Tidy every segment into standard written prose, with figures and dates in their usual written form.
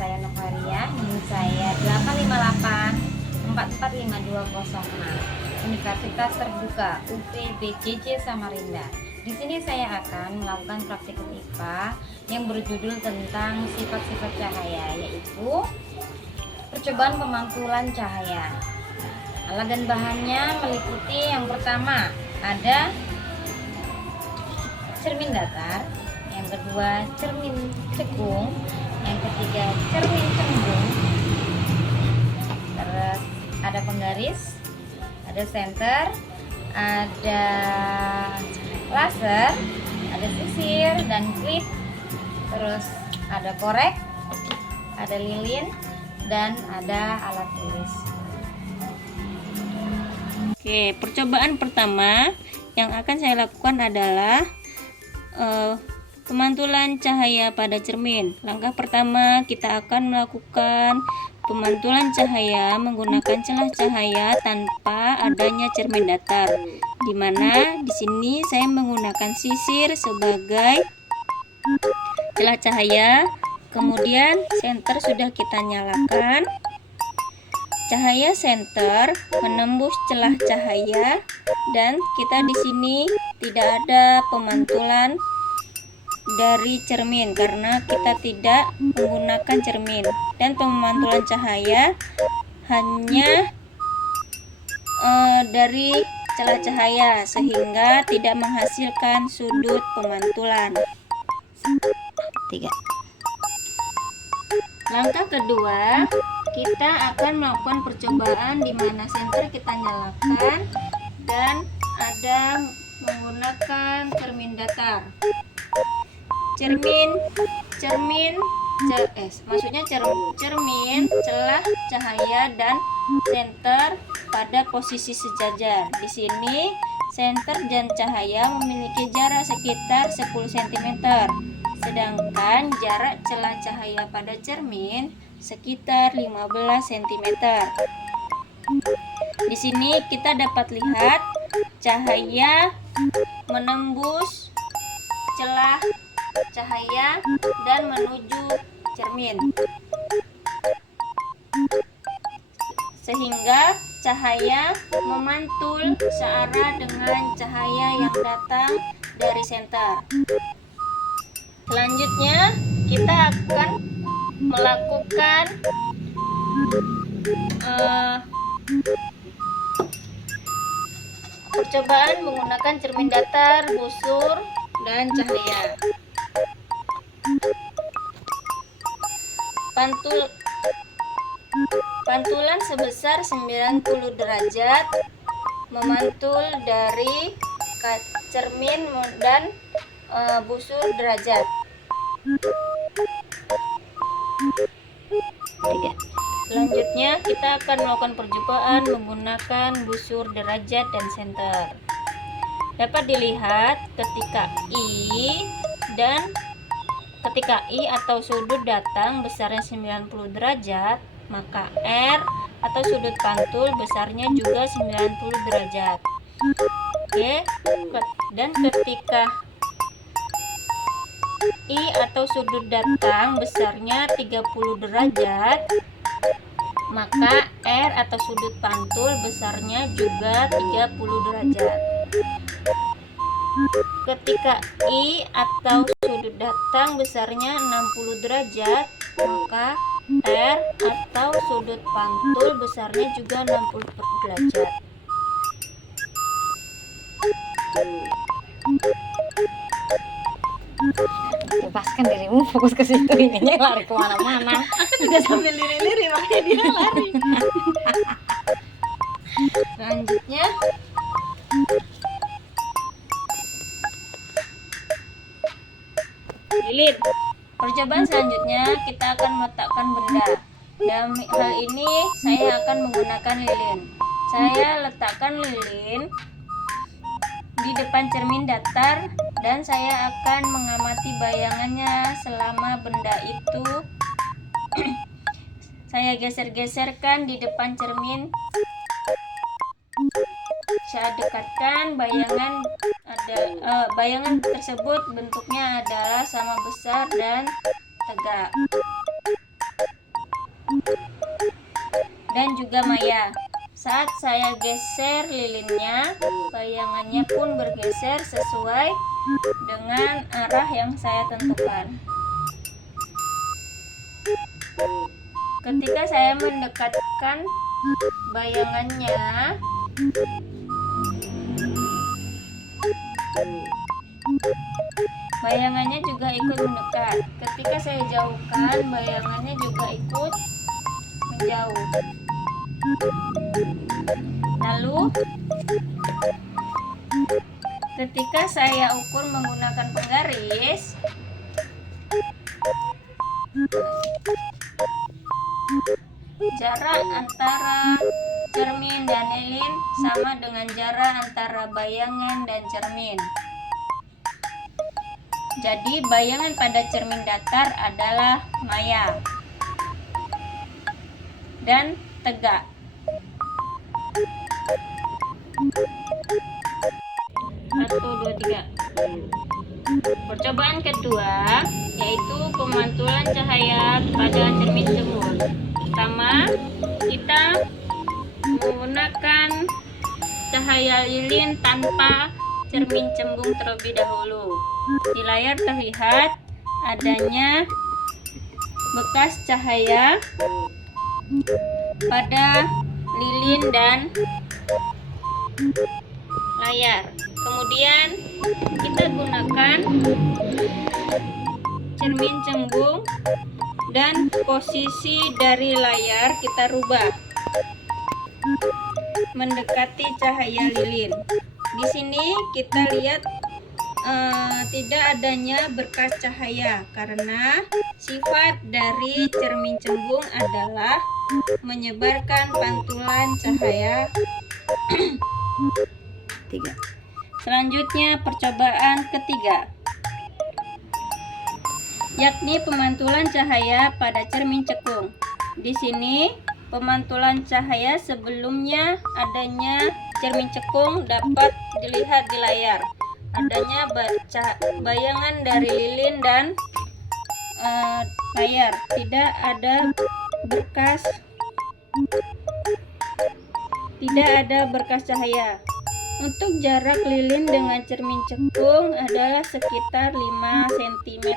saya Novaria, NIM saya 858 44520, Universitas Terbuka UPBJJ Samarinda. Di sini saya akan melakukan praktikum IPA yang berjudul tentang sifat-sifat cahaya, yaitu percobaan pemantulan cahaya. Alat dan bahannya meliputi yang pertama ada cermin datar, yang kedua cermin cekung, yang ketiga cermin cembung, terus ada penggaris, ada senter, ada laser, ada sisir dan klip, terus ada korek, ada lilin, dan ada alat tulis. Oke, percobaan pertama yang akan saya lakukan adalah pemantulan cahaya pada cermin. Langkah pertama, kita akan melakukan pemantulan cahaya menggunakan celah cahaya tanpa adanya cermin datar, di mana di sini saya menggunakan sisir sebagai celah cahaya. Kemudian senter sudah kita nyalakan. Cahaya senter menembus celah cahaya dan kita di sini tidak ada pemantulan dari cermin karena kita tidak menggunakan cermin, dan pemantulan cahaya hanya dari celah cahaya sehingga tidak menghasilkan sudut pemantulan. 3. Langkah kedua, kita akan melakukan percobaan di mana senter kita nyalakan dan ada menggunakan cermin datar. Cermin celah cahaya dan senter pada posisi sejajar. Di sini senter dan cahaya memiliki jarak sekitar 10 cm, sedangkan jarak celah cahaya pada cermin sekitar 15 cm. Di sini kita dapat lihat cahaya menembus celah cahaya dan menuju cermin, sehingga cahaya memantul searah dengan cahaya yang datang dari senter. Selanjutnya kita akan melakukan percobaan menggunakan cermin datar, busur, dan cahaya. Pantulan sebesar 90 derajat memantul dari cermin dan busur derajat. 3. Selanjutnya kita akan melakukan percobaan menggunakan busur derajat dan senter. Dapat dilihat ketika I atau sudut datang besarnya 90 derajat, maka R atau sudut pantul besarnya juga 90 derajat. Oke, dan ketika I atau sudut datang besarnya 30 derajat, maka R atau sudut pantul besarnya juga 30 derajat. Ketika I atau sudut datang besarnya 60 derajat, maka R atau sudut pantul besarnya juga 60 derajat. Lepaskan dirimu, fokus ke situ, ininya lari kemana-mana. Aku juga sambil lirik-lirik, makanya dia lari. Selanjutnya lilin. Percobaan selanjutnya kita akan meletakkan benda. Dalam hal ini saya akan menggunakan lilin. Saya letakkan lilin di depan cermin datar dan saya akan mengamati bayangannya selama benda itu saya geser-geserkan di depan cermin. Saya dekatkan bayangan tersebut bentuknya adalah sama besar dan tegak. juga maya. Saat saya geser lilinnya, bayangannya pun bergeser sesuai dengan arah yang saya tentukan. Ketika saya mendekatkan bayangannya, bayangannya juga ikut mendekat. Ketika saya jauhkan, bayangannya juga ikut menjauh. Lalu ketika saya ukur menggunakan penggaris, jarak antara cermin dan lilin sama dengan jarak antara bayangan dan cermin. Jadi bayangan pada cermin datar adalah maya dan tegak. Satu, dua, tiga. Percobaan kedua yaitu pemantulan cahaya pada cermin cembung. Pertama, kita menggunakan cahaya lilin tanpa cermin cembung terlebih dahulu. Di layar terlihat adanya bekas cahaya pada lilin dan layar. Kemudian kita gunakan cermin cembung dan posisi dari layar kita rubah mendekati cahaya lilin. Di sini kita lihat tidak adanya berkas cahaya karena sifat dari cermin cembung adalah menyebarkan pantulan cahaya. Selanjutnya percobaan ketiga, yakni pemantulan cahaya pada cermin cekung. Di sini pemantulan cahaya sebelumnya adanya cermin cekung dapat dilihat di layar. Adanya bayangan dari lilin dan layar, tidak ada berkas cahaya. Untuk jarak lilin dengan cermin cekung adalah sekitar 5 cm.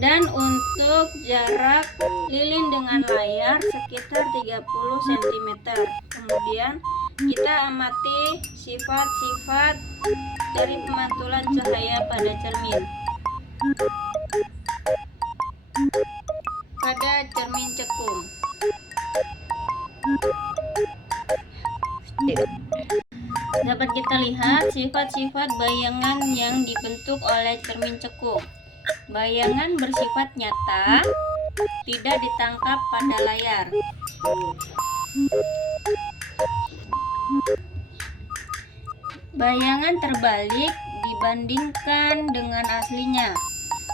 Dan untuk jarak lilin dengan layar sekitar 30 cm. Kemudian kita amati sifat-sifat dari pemantulan cahaya pada cermin. Pada cermin cekung, dapat kita lihat sifat-sifat bayangan yang dibentuk oleh cermin cekung. Bayangan bersifat nyata, tidak ditangkap pada layar. Bayangan terbalik dibandingkan dengan aslinya.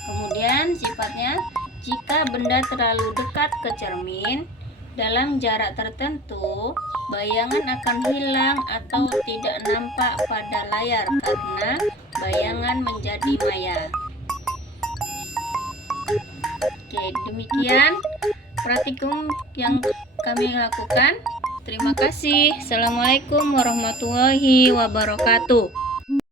Kemudian sifatnya, jika benda terlalu dekat ke cermin dalam jarak tertentu, bayangan akan hilang atau tidak nampak pada layar karena bayangan menjadi maya. Oke, demikian praktikum yang kami lakukan. Terima kasih. Assalamualaikum warahmatullahi wabarakatuh.